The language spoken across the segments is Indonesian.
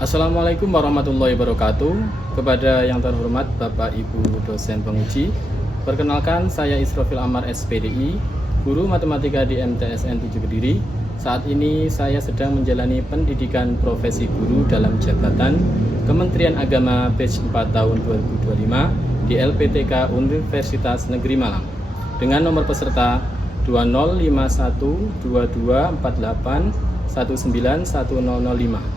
Assalamualaikum warahmatullahi wabarakatuh. Kepada yang terhormat Bapak Ibu dosen penguji, perkenalkan saya Isrofil Amar SPDI, guru matematika di MTSN 7 Kediri. Saat ini saya sedang menjalani pendidikan profesi guru dalam jabatan Kementerian Agama batch 4 tahun 2025 di LPTK Universitas Negeri Malang dengan nomor peserta 20512248191005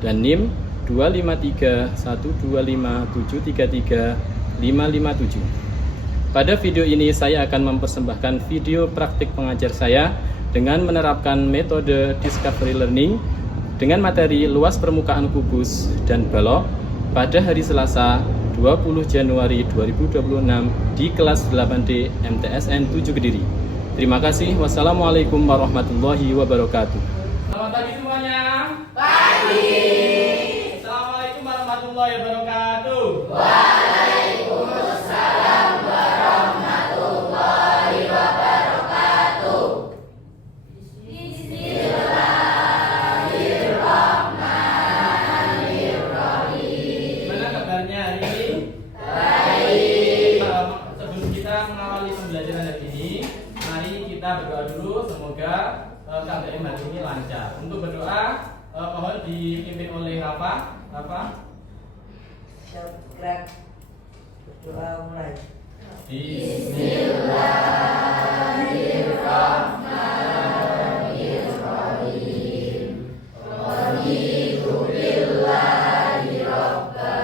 dan NIM 2531257335557. Pada video ini saya akan mempersembahkan video praktik pengajar saya dengan menerapkan metode Discovery Learning dengan materi luas permukaan kubus dan balok pada hari Selasa 20 Januari 2026 di kelas 8D MTSN 7 Kediri. Terima kasih. Wassalamualaikum warahmatullahi wabarakatuh. Selamat pagi semuanya. Assalamualaikum warahmatullahi wabarakatuh. Waalaikumsalam warahmatullahi wabarakatuh. Bismillahirrahmanirrahim. Gimana kabarnya hari ini? Baik. Sebelum kita mengawali pembelajaran hari ini, mari kita berdoa dulu. Semoga KBM hari ini lancar. Untuk berdoa, mohon dipimpin oleh Rafa. Syabrak berdoa mulai. Bismillahirrahmanirrahim. Raditu billahi rabba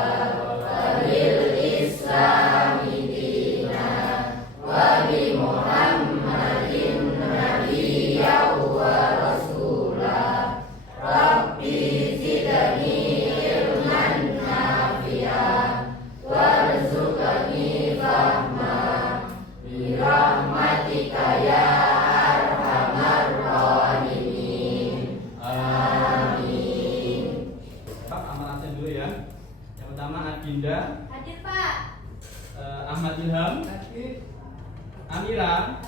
wa bil islami dinan wa bi Muhammadin nabiyyan wa rasulah. Rabbi zidni ilman nafi'an warzuqni fahma bi rahmatika ya arhamar rahimin. Amin. Pak, amal absen dulu ya. Yang pertama Adinda, Hadir Pak. Ahmad Ilham, Amira,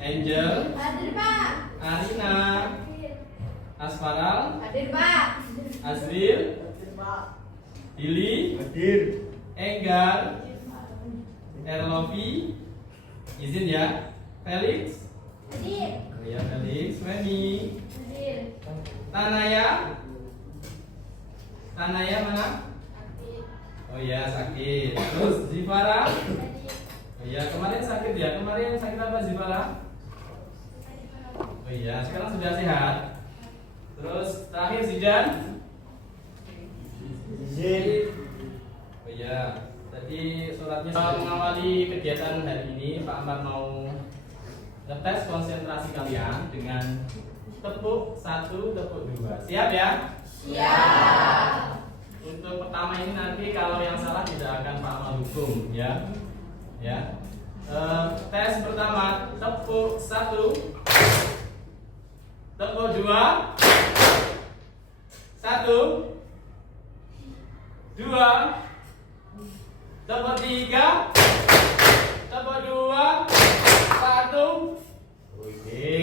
Angel, Hadir Pak. Arina, Asfaral, Hadir Pak. Azril, Billy, Enggar, Erlovi, izin ya, Felix, Hadir. oh ya Felix, Reni, Hadir. Tanaya mana? Oh ya sakit. Terus Zifara, oh ya kemarin sakit ya, kemarin sakit apa Zifara? Oh iya, sekarang sudah sehat. Terus terakhir Zidan. Oh iya, tadi suratnya mengawali kegiatan hari ini. Pak Amar mau ngetes konsentrasi kalian dengan tepuk 1, tepuk 2. Siap ya? Siap. Untuk pertama ini nanti kalau yang salah tidak akan Pak Amar hukum ya. Ya. Tes pertama tepuk 1, tepuk 2, 1, 2, tepuk 3, tepuk 2, 1. Oke,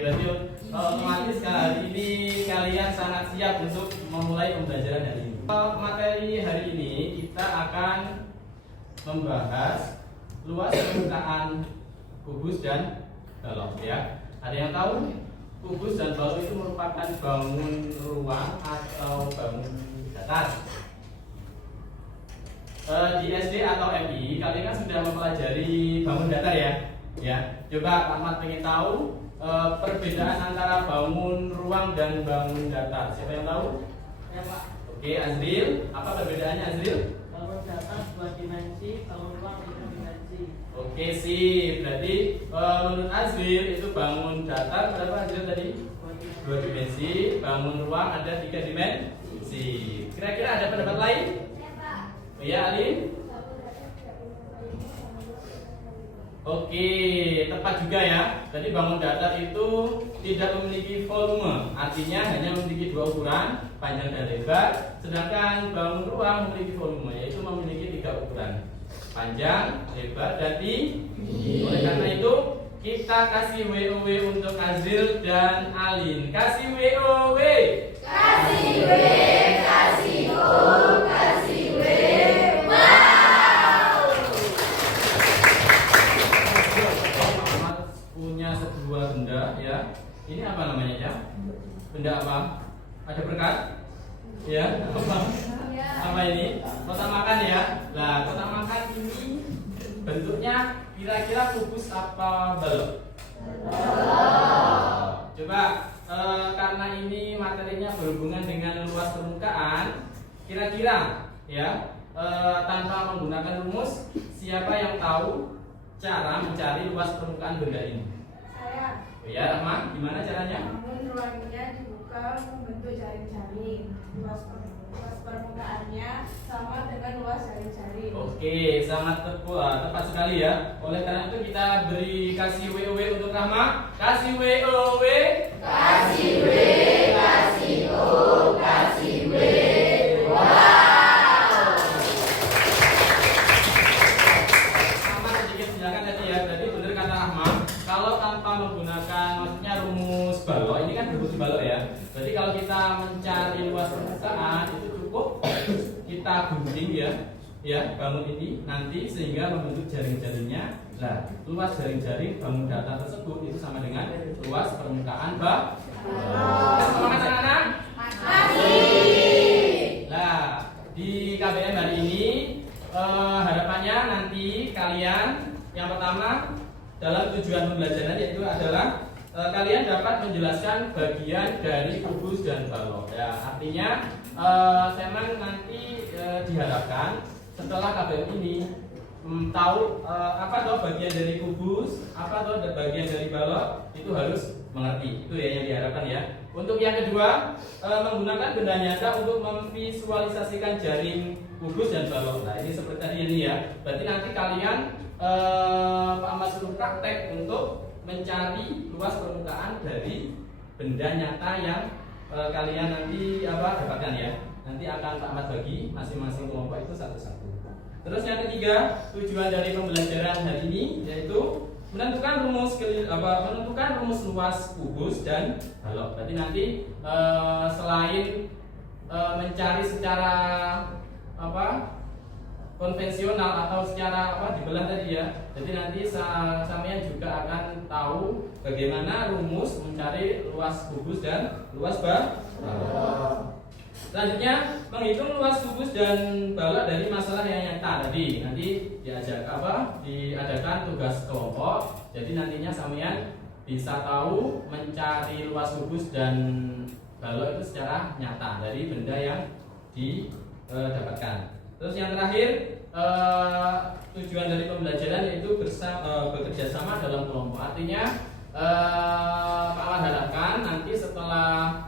berarti otomatis hari ini kalian sangat siap untuk memulai pembelajaran hari ini. Materi hari ini kita akan membahas luas permukaan kubus dan balok ya. Ada yang tahu kubus dan balok itu merupakan bangun ruang atau bangun datar? Di SD atau MI kalian kan sudah mempelajari bangun datar ya. Ya, coba Pak Ahmad pengen tahu perbedaan antara bangun ruang dan bangun datar. Siapa yang tahu? Ya Pak, Oke, Azril, apa perbedaannya Azril? bangun datar 2 dimensi, bangun ruang 3 dimensi. Oke sih, berarti menurut Azril itu bangun datar berapa Azril tadi? 2 dimensi, bangun ruang ada 3 dimensi. Kira-kira ada pendapat lain? Ya Pak. Oh ya, Alin? Oke, tepat juga ya. Jadi bangun datar itu tidak memiliki volume, artinya hanya memiliki 2 ukuran, panjang dan lebar. Sedangkan bangun ruang memiliki volume, yaitu memiliki 3 ukuran, panjang, lebar, dan tinggi. Oleh karena itu kita kasih WOW untuk Azril dan Alin. Kasih WOW. Kasih WK. namanya ya? Benda apa? Ada berkat? Ya, apa? Ya. Apa ini? Kotak makan ya. Nah, kotak makan ini bentuknya kira-kira kubus apa balok? Coba karena ini materinya berhubungan dengan luas permukaan, kira-kira ya tanpa menggunakan rumus, siapa yang tahu cara mencari luas permukaan benda ini? Saya. Ya, Rahma, gimana caranya? Namun ruangnya dibuka membentuk jaring-jaring. Luas permukaannya sama dengan luas jaring-jaring. Oke, sangat tepat sekali ya. Oleh karena itu kita beri kasih WOW untuk Rahma. Kasih WOW. Kasih W, kasih O, kasih W. Sama sedikit silakan tadi ya. Berarti benar kata Rahma. Kalau tanpa menggunakan maksudnya rumus balok, ini kan rumus balok ya. Berarti kalau kita mencari luas permukaan itu cukup kita gunting ya bangun ini nanti sehingga membentuk jaring-jaringnya. Nah, luas jaring-jaring bangun data tersebut itu sama dengan luas permukaan balok. Semangat anak-anak. Nah, di KBM hari ini harapannya nanti kalian yang pertama dalam tujuan pembelajaran yaitu adalah kalian dapat menjelaskan bagian dari kubus dan balok. Ya, artinya Seman nanti diharapkan setelah KBM ini tahu apa toh bagian dari kubus, apa toh bagian dari balok itu harus mengerti. Itu ya yang diharapkan ya. Untuk yang kedua menggunakan benda nyata untuk memvisualisasikan jaring kubus dan balok. Nah ini seperti tadi ini ya. Berarti nanti kalian Pak Ahmad suruh praktek untuk mencari luas permukaan dari benda nyata yang kalian nanti dapatkan ya. Nanti akan Pak Ahmad bagi masing-masing kelompok itu satu-satu. Terus yang ketiga, tujuan dari pembelajaran hari ini yaitu menentukan rumus luas kubus dan balok. Berarti nanti selain mencari secara konvensional atau secara dibelah tadi ya. Jadi nanti sampean juga akan tahu bagaimana rumus mencari luas kubus dan luas balok. Selanjutnya menghitung luas kubus dan balok dari masalah yang nyata tadi. Nanti diadakan tugas kelompok. Jadi nantinya sampean bisa tahu mencari luas kubus dan balok itu secara nyata dari benda yang didapatkan. Terus yang terakhir tujuan dari pembelajaran yaitu bekerja sama dalam kelompok. Artinya Pak Ahmad harapkan nanti setelah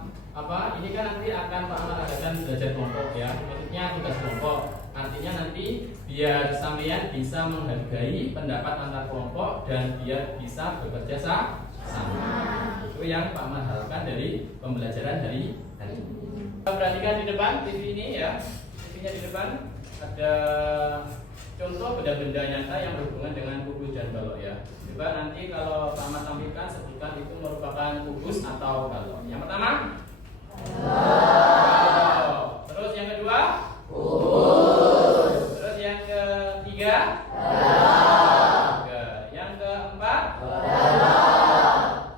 ini kan nanti akan Pak Ahmad adakan belajar kelompok ya, maksudnya tugas kelompok. Artinya nanti biar sampean bisa menghargai pendapat antar kelompok dan biar bisa bekerja sama. Itu yang Pak Ahmad harapkan dari pembelajaran hari ini. Perhatikan di depan TV ini ya, TV-nya di depan ada contoh benda-benda nyata yang berhubungan dengan kubus dan balok ya. Coba nanti kalau Pak Ahmad tampilkan sebutkan itu merupakan kubus atau balok. Yang pertama balok. Terus yang kedua kubus. Terus yang ketiga balok. Yang keempat balok.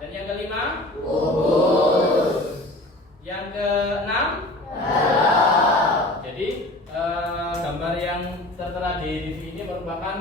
Dan yang kelima kubus. Yang keenam balok. Jadi gambar yang tertera di TV ini merupakan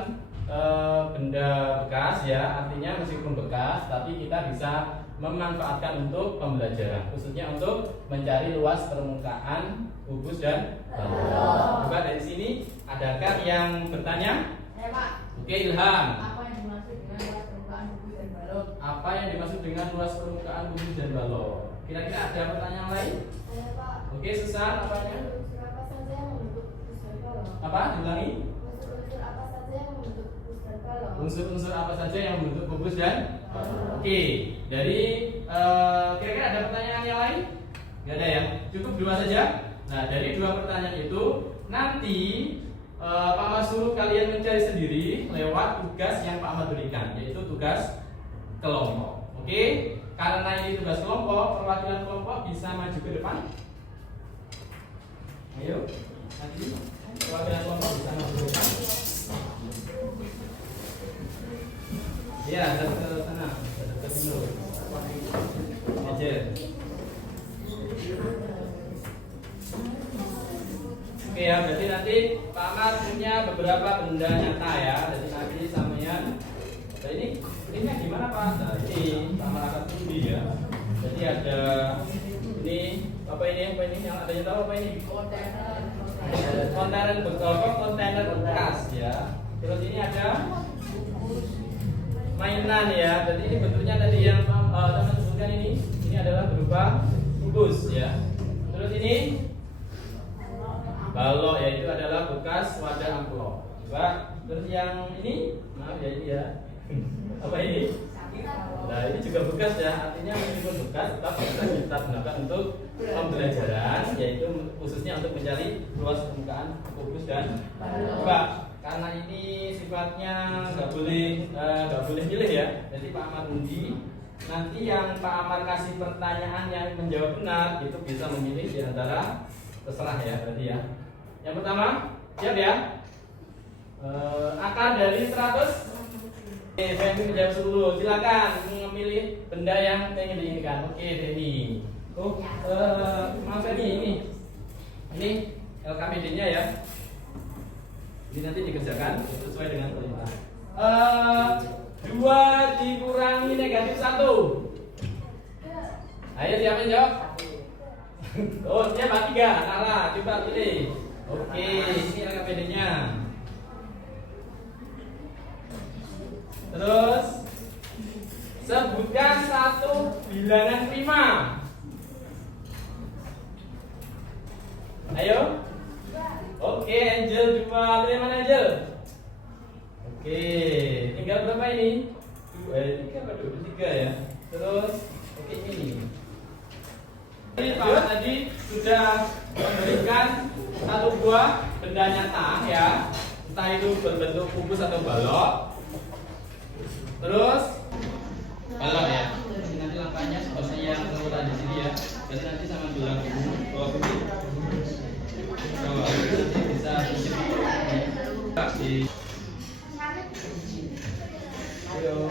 benda bekas ya, artinya meskipun bekas tapi kita bisa memanfaatkan untuk pembelajaran, khususnya untuk mencari luas permukaan kubus dan balok. Coba dari sini adakah yang bertanya? Saya Pak. Oke, Ilham. Apa yang dimaksud dengan luas permukaan kubus dan balok? Apa yang dimaksud dengan luas permukaan kubus dan balok? Kira-kira ada pertanyaan lain? Saya Pak. Oke, Susan, apanya? Unsur apa saja yang membentuk kubus dan balok? Apa? Diulangi? Unsur-unsur apa saja yang membentuk kubus dan balok? Unsur-unsur apa saja yang membentuk kubus dan Oke, dari kira-kira ada pertanyaan yang lain? Nggak ada ya? Cukup dua saja. Nah, dari dua pertanyaan itu nanti Pak Ahmad suruh kalian mencari sendiri lewat tugas yang Pak Ahmad berikan, yaitu tugas kelompok. Oke, karena ini tugas kelompok, perwakilan kelompok bisa maju ke depan. Ayo, maju. Perwakilan kelompok bisa maju ke depan. Ya, ke sana. Ke timur. Angel. Oke ya, berarti nanti Pak Ahmad punya beberapa benda nyata ya. Jadi nanti sampean. Nah ini gimana Pak? Nah ini Pak Ahmad akan undi ya. Jadi ada ini apa ini yang ada yang tahu apa ini? Kontainer bekas, kontainer bekas ya. Terus ini ada mainan ya. Jadi ini bentuknya tadi yang teman sebutkan ini adalah berupa kubus ya. Terus ini balok ya, itu adalah bekas wadah amplop. Coba. Terus yang ini, maaf ya ini ya. Apa ini? Nah ini juga bekas ya, artinya meskipun bekas tetap bisa kita gunakan untuk pembelajaran, yaitu khususnya untuk mencari luas permukaan kubus dan balok. Karena ini sifatnya nggak boleh milih ya. Jadi Pak Ahmad undi. Nanti yang Pak Ahmad kasih pertanyaan yang menjawab benar itu bisa memilih di antara terserah ya berarti ya. Yang pertama siap ya. Akar dari 100. Oke, Femi menjawab 10. Silakan memilih benda yang ingin diinginkan. Oke, Femi. Maaf Femi ini LKPD-nya ya. Ini nanti dikerjakan sesuai dengan perintah. 2 dikurangi negatif 1. Ayo siapa yang jawab? Oh, dia bagi 3. Nala, coba pilih. Oke, ini LKPD-nya. Terus sebutkan satu bilangan prima. Ayo. Oke, Angel 2. Pilih mana Angel? Oke, tinggal berapa ini? 3 ya. Terus oke ini. Ini Pak tadi sudah memberikan satu buah benda nyata ya. Entah itu berbentuk kubus atau balok. Terus balok ya. Ini nanti langkahnya seperti yang terlihat di sini ya. Jadi nanti sama bilang bahwa ini nanti bisa di ayo.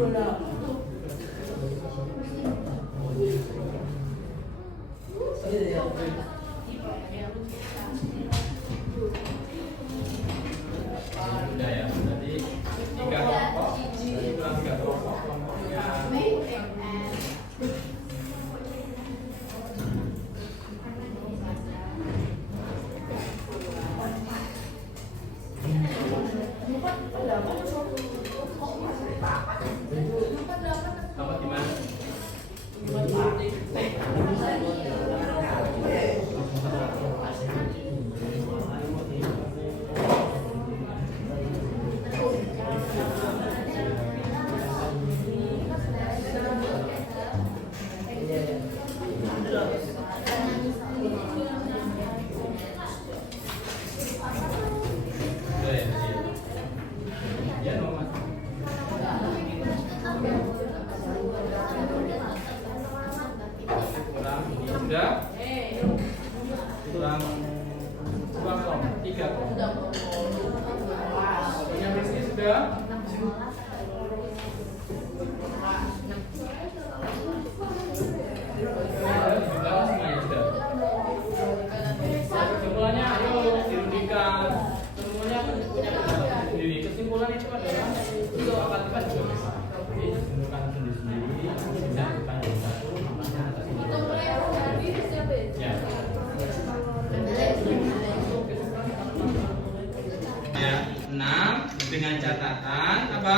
Sudah ya, berarti 3 kelompok, kurang 3 kelompok, kelompoknya apa gimana? Sudah ya, ya nomor kurang ini sudah kurang 2 kelompok, 3 kelompok. Yang bersih sudah. Kesimpulannya ayo dirundikan. Semuanya punya pendapat sendiri. Kesimpulan itu adalah bakat kita juga bisa. Tapi ditentukan sendiri-sendiri. Bisa bukan yang satu, makanya atas ini. Ya. Ya, 6 dengan catatan apa?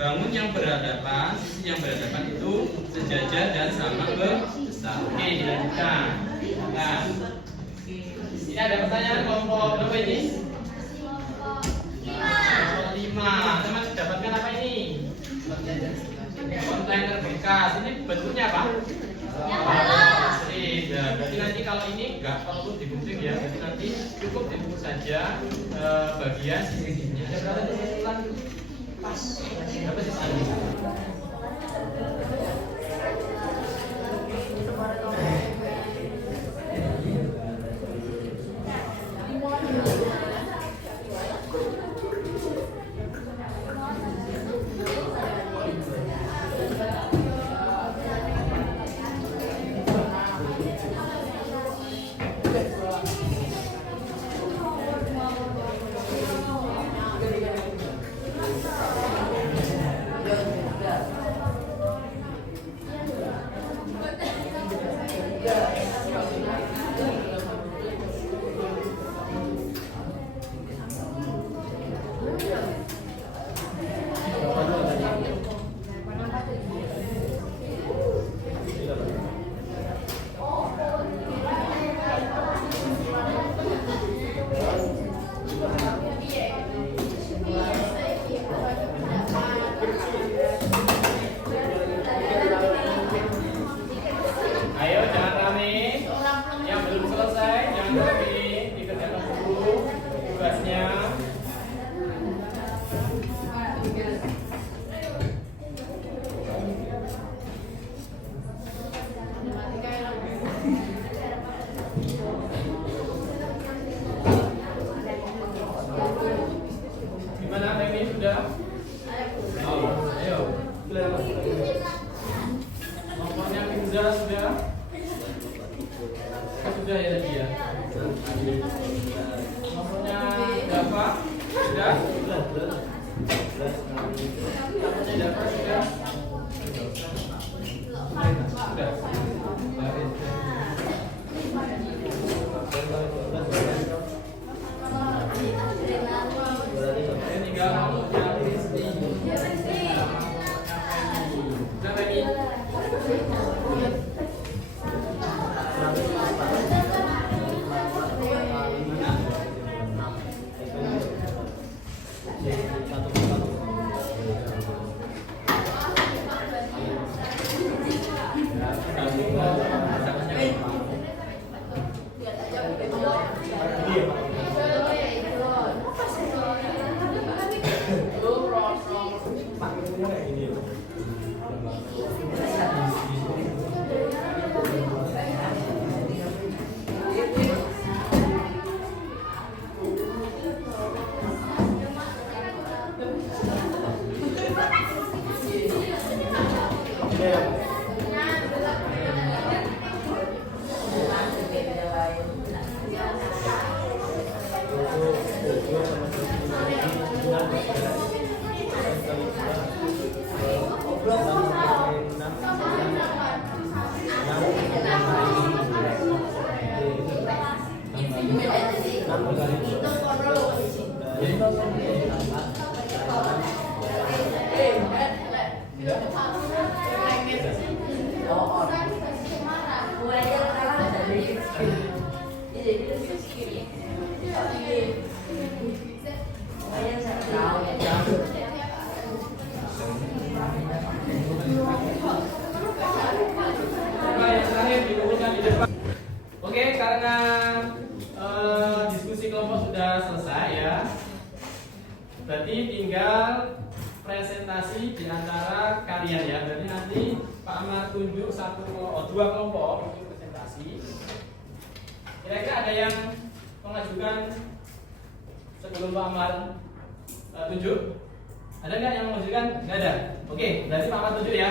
Bangun yang berhadapan, sisi yang berhadapan itu sejajar dan sama besar. Oke, dilanjutkan. Nah, ini ada pertanyaan kelompok berapa ini? 5. Teman dapatkan apa ini? Kontainer bekas. Ini bentuknya apa? Ya, berarti nanti kalau ini nggak perlu digunting ya. Jadi nanti cukup dibungkus saja bagian sisi-sisinya. Ada berapa kesimpulan? Pas. Berapa sisinya? Ayo jangan rame. Yang belum selesai jangan rame. Dikerjakan dulu tugasnya. Gimana Remi sudah? Oh, ayo. Nomornya Pinza sudah? Sudah ya tadi ya? Nomornya berapa? Sudah? Nomornya berapa sudah? Sudah. Ini tinggal nomornya Risti. Sudah Remi? presentasi di antara kalian ya. Berarti nanti Pak Amar tunjuk dua kelompok untuk presentasi. Kira-kira ada yang mengajukan sebelum Pak Amar tunjuk? Ada nggak yang mengajukan? Nggak ada. Oke, berarti Pak Amar tunjuk ya.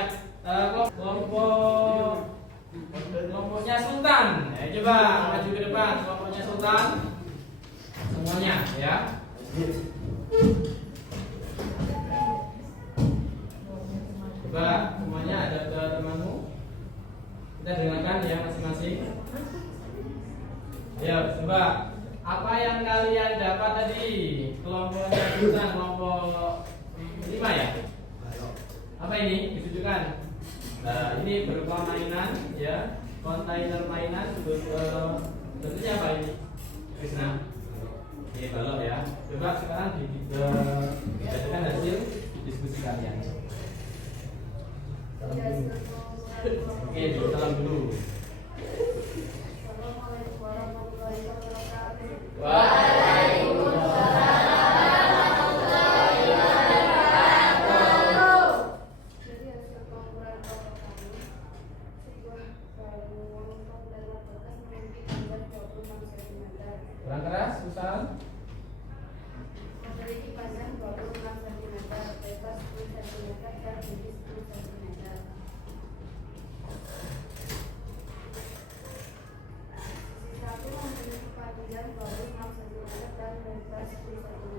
Kelompoknya Sultan. Coba maju ke depan. Kelompoknya Sultan. Semuanya ya. Coba semuanya ada temanmu. Kita dengarkan ya masing-masing. Ya, coba apa yang kalian dapat tadi? Kelompoknya Sultan, kelompok 5 ya. Apa ini? Ditujukan. Nah, ini berupa mainan ya, kontainer mainan. Bentuknya apa ini? Krisna. Oke, balok ya. Coba sekarang dijadikan hasil diskusi kalian. Oke, salam dulu. Assalamualaikum warahmatullahi wabarakatuh. Jadi hasil pengumpulan kelompok kami, sebuah bangunan kontainer bekas memiliki panjang 26 cm. Kurang keras, susah. Memiliki panjang 26 cm, lebar 10 cm, dan tinggi 10 cm. Sisi satu memiliki panjang 26 cm dan lebar 10 cm,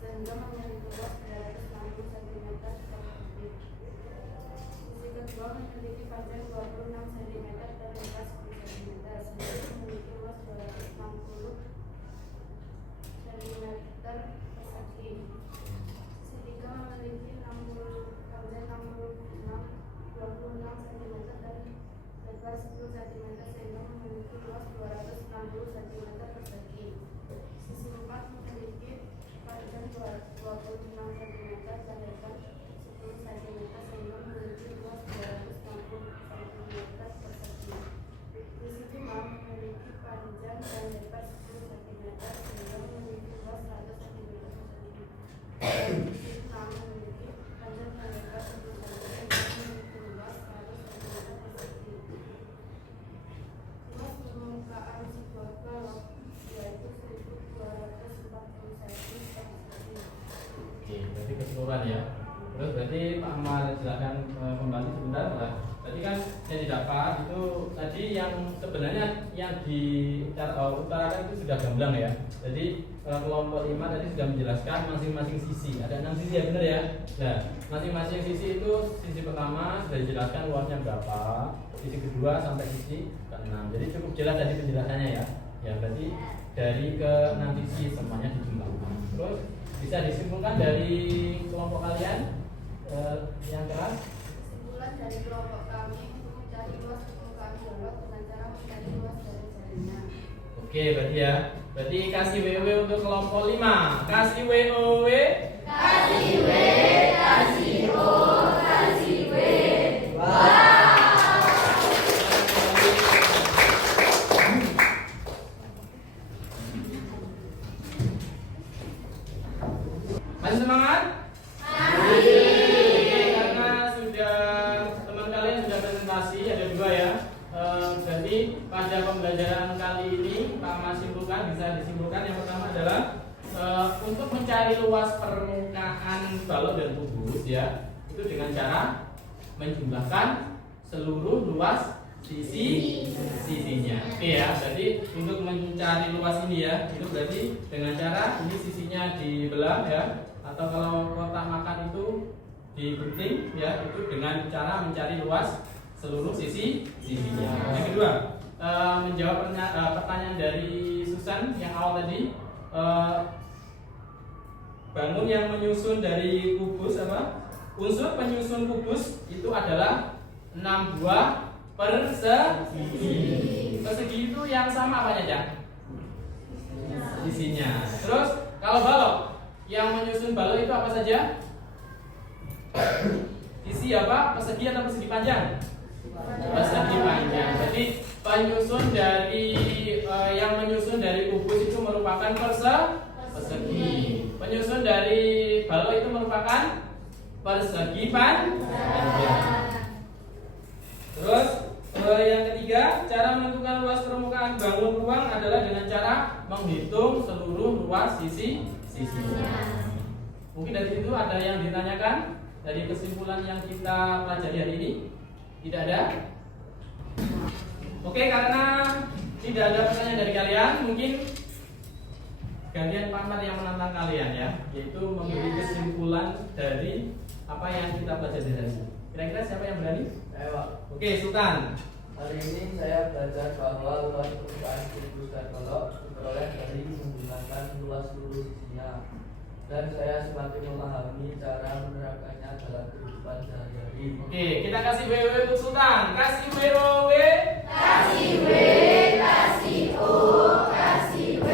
sehingga memiliki luas 360 cm per kubik. Sisi kedua memiliki panjang 26 cm dan lebar 10 cm, sehingga memiliki luas 260 cm persegi. Sisi tiga memiliki panjang 26 cm dan lebar 10 cm, sehingga memiliki luas 260 cm persegi. Sisi empat memiliki panjang 26 cm dan lebar 10 cm, sehingga memiliki luas 260 cm persegi. Sisi lima memiliki panjang dan lebar 10 cm, sehingga memiliki luas 100 cm persegi. Sisi enam memiliki panjang dan lebar 10 cm, sehingga memiliki luas 100 cm persegi. Luas permukaan sebuah balok yaitu 1240 cm persegi. Oke, berarti keseluruhan ya. Terus berarti Pak Amar silakan kembali sebentar lah. Tadi kan yang didapat itu tadi yang sebenarnya yang diutarakan itu sudah gamblang ya. Jadi kelompok 5 tadi sudah menjelaskan masing-masing sisi. Ada 6 sisi ya, benar ya. Nah, masing-masing sisi itu sisi pertama sudah dijelaskan luasnya berapa, sisi kedua sampai sisi ke-6. Jadi cukup jelas tadi penjelasannya ya. Ya berarti dari ke-6 sisi semuanya dijumlahkan. Terus bisa disimpulkan dari kelompok kalian yang keras. Kesimpulan dari kelompok kami untuk mencari luas permukaan balok dengan cara mencari luas dari jarinya. Oke, berarti ya. Berarti kasih WW untuk kelompok 5. Kasih WOW. Kasih W, kasih O, kasih W. Masih semangat? Oke, karena sudah teman kalian sudah presentasi ada 2 ya. Jadi pada pembelajaran kali ini Pak Mas simpulkan, bisa disimpulkan yang pertama adalah untuk mencari luas permukaan balok dan kubus ya, itu dengan cara menjumlahkan seluruh luas sisinya. Oke ya, jadi untuk mencari luas ini ya, itu berarti dengan cara ini sisinya dibelah ya, atau kalau kotak makan itu digunting ya, itu dengan cara mencari luas seluruh sisinya. Yang kedua, menjawab pertanyaan dari Susan yang awal tadi, bangun yang menyusun dari kubus apa? Unsur penyusun kubus itu adalah 6 buah persegi. Persegi itu yang sama apanya aja? Sisinya. Terus kalau balok, yang menyusun balok itu apa saja? Sisi apa? Persegi atau persegi panjang? Persegi panjang. Jadi penyusun dari yang menyusun dari kubus itu merupakan persegi. Penyusun dari balok itu merupakan persegi panjang. Terus yang ketiga, cara menentukan luas permukaan bangun ruang adalah dengan cara menghitung seluruh luas sisinya. Mungkin dari itu ada yang ditanyakan dari kesimpulan yang kita pelajari hari ini? Tidak ada? Oke, karena tidak ada pertanyaan dari kalian, mungkin gantian Pak Ahmad yang menantang kalian ya, yaitu memberi kesimpulan dari apa yang kita pelajari hari ini. Kira-kira siapa yang berani? Saya Pak. Oke, Sultan. Hari ini saya belajar bahwa luas permukaan sirkus dan balok diperoleh dari menggunakan luas seluruh sisinya. Dan saya semakin memahami cara menerapkannya dalam kehidupan sehari-hari. Oke, kita kasih WW untuk Sultan. Kasih WW. Kasih W, kasih U, kasih W.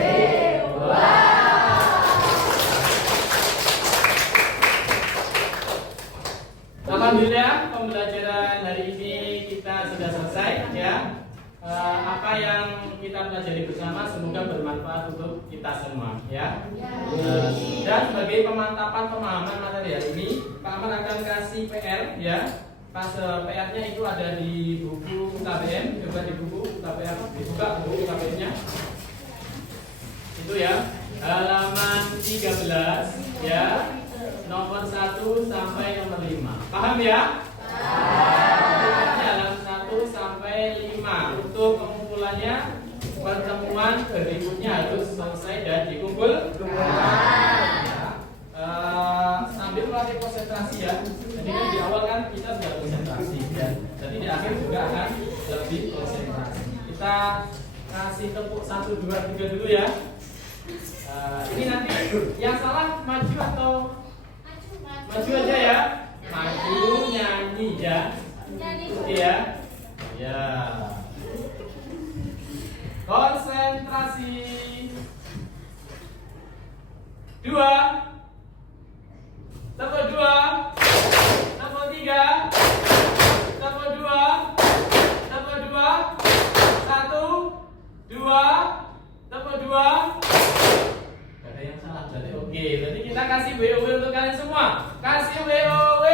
Alhamdulillah pembelajaran hari ini kita sudah selesai ya. Apa yang kita pelajari bersama semoga bermanfaat untuk kita semua ya. Dan sebagai pemantapan pemahaman materi hari ini, Pak Ahmad akan kasih PR ya. Pas PR-nya itu ada di buku UKBM, coba di buku UKBM, dibuka buku UKBM-nya. Itu ya, halaman 13 ya. Nomor 1 sampai nomor 5. Paham ya? Halaman 1 sampai 5. Untuk pengumpulannya pertemuan berikutnya harus selesai dan dikumpul. Sambil melatih konsentrasi ya. Jadi kan di awal kan kita sudah konsentrasi dan jadi di akhir juga akan lebih konsentrasi. Kita kasih tepuk 1, 2, 3 dulu ya. Ini nanti yang salah maju atau maju aja ya. Maju nyanyi ya. Oke ya. Ya. Konsentrasi. 2. Tepuk 2. Tepuk 3. Tepuk 2. Tepuk 2. 1, 2. Tepuk 2. Gak ada yang salah berarti. Oke, berarti kita kasih WOW untuk kalian semua. Kasih WOW.